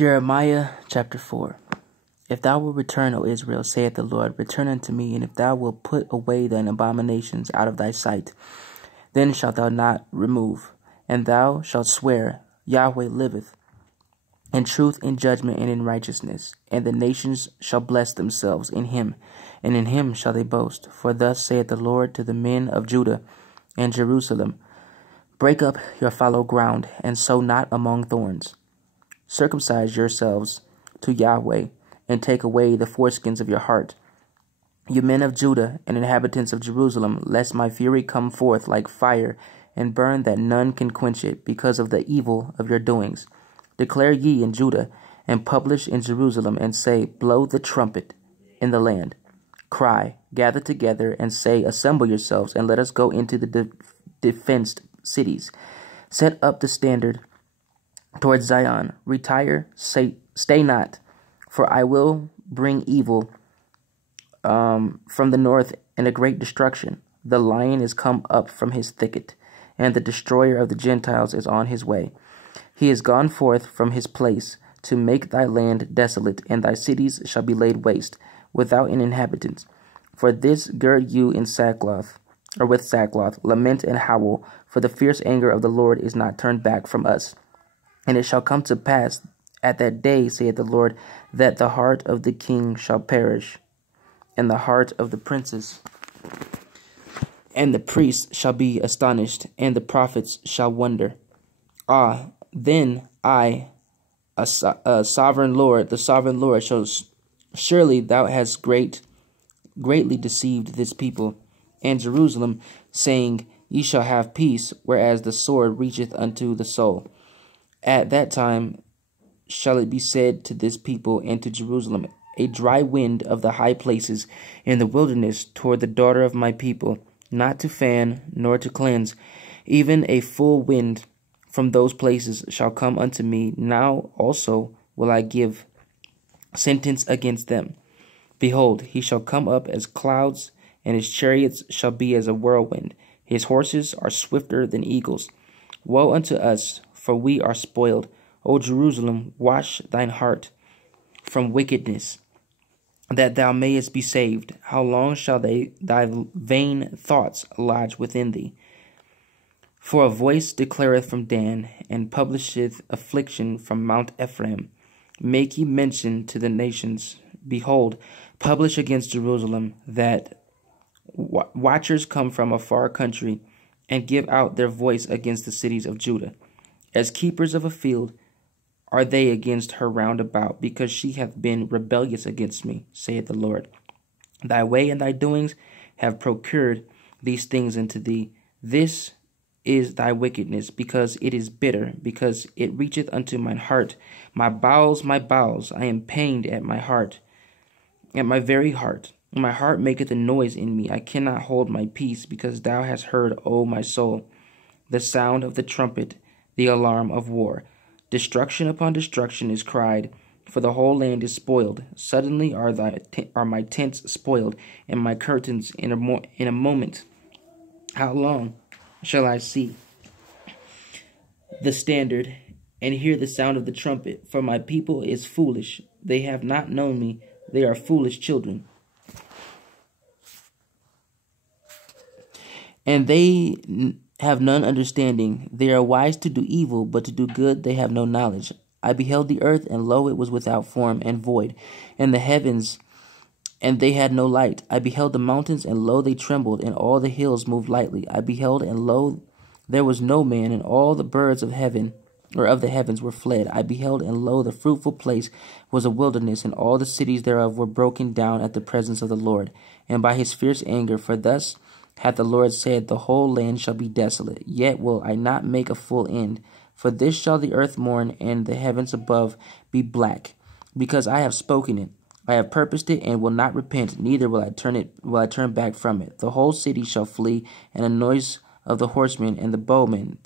Jeremiah chapter 4. If thou wilt return, O Israel, saith the Lord, return unto me, and if thou wilt put away thine abominations out of thy sight, then shalt thou not remove. And thou shalt swear, Yahweh liveth, in truth, in judgment, and in righteousness. And the nations shall bless themselves in him, and in him shall they boast. For thus saith the Lord to the men of Judah and Jerusalem, break up your fallow ground, and sow not among thorns. Circumcise yourselves to Yahweh, and take away the foreskins of your heart, you men of Judah and inhabitants of Jerusalem, lest my fury come forth like fire, and burn that none can quench it, because of the evil of your doings. Declare ye in Judah, and publish in Jerusalem, and say, blow the trumpet in the land. Cry, gather together, and say, assemble yourselves, and let us go into the defenced cities. Set up the standard towards Zion. Retire, stay not, for I will bring evil from the north and a great destruction. The lion is come up from his thicket, and the destroyer of the Gentiles is on his way. He is gone forth from his place to make thy land desolate, and thy cities shall be laid waste, without an inhabitant. For this gird you in sackcloth, or with sackcloth, lament and howl, for the fierce anger of the Lord is not turned back from us. And it shall come to pass at that day, saith the Lord, that the heart of the king shall perish, and the heart of the princes and the priests shall be astonished, and the prophets shall wonder. Then I, the sovereign Lord, shall surely thou hast greatly deceived this people, and Jerusalem, saying, ye shall have peace, whereas the sword reacheth unto the soul. At that time shall it be said to this people and to Jerusalem, a dry wind of the high places in the wilderness toward the daughter of my people, not to fan nor to cleanse, even a full wind from those places shall come unto me. Now also will I give sentence against them. Behold, he shall come up as clouds, and his chariots shall be as a whirlwind. His horses are swifter than eagles. Woe unto us, for we are spoiled. O Jerusalem, wash thine heart from wickedness, that thou mayest be saved. How long shall thy vain thoughts lodge within thee? For a voice declareth from Dan, and publisheth affliction from Mount Ephraim. Make ye mention to the nations. Behold, publish against Jerusalem, that watchers come from a far country, and give out their voice against the cities of Judah. As keepers of a field are they against her round about, because she hath been rebellious against me, saith the Lord. Thy way and thy doings have procured these things unto thee. This is thy wickedness, because it is bitter, because it reacheth unto mine heart. My bowels, I am pained at my heart, at my very heart. My heart maketh a noise in me. I cannot hold my peace, because thou hast heard, O my soul, the sound of the trumpet, the alarm of war. Destruction upon destruction is cried, for the whole land is spoiled. Suddenly are my tents spoiled, and my curtains in a moment. How long shall I see the standard and hear the sound of the trumpet? For my people is foolish. They have not known me. They are foolish children. And they have none understanding. They are wise to do evil, but to do good they have no knowledge. I beheld the earth, and lo, it was without form and void, and the heavens, and they had no light. I beheld the mountains, and lo, they trembled, and all the hills moved lightly. I beheld, and lo, there was no man, and all the birds of heaven, or of the heavens, were fled. I beheld, and lo, the fruitful place was a wilderness, and all the cities thereof were broken down at the presence of the Lord, and by his fierce anger. For thus hath the Lord said, the whole land shall be desolate, yet will I not make a full end. For this shall the earth mourn, and the heavens above be black, because I have spoken it. I have purposed it, and will not repent, neither will I turn back from it. The whole city shall flee, and the noise of the horsemen and the bowmen.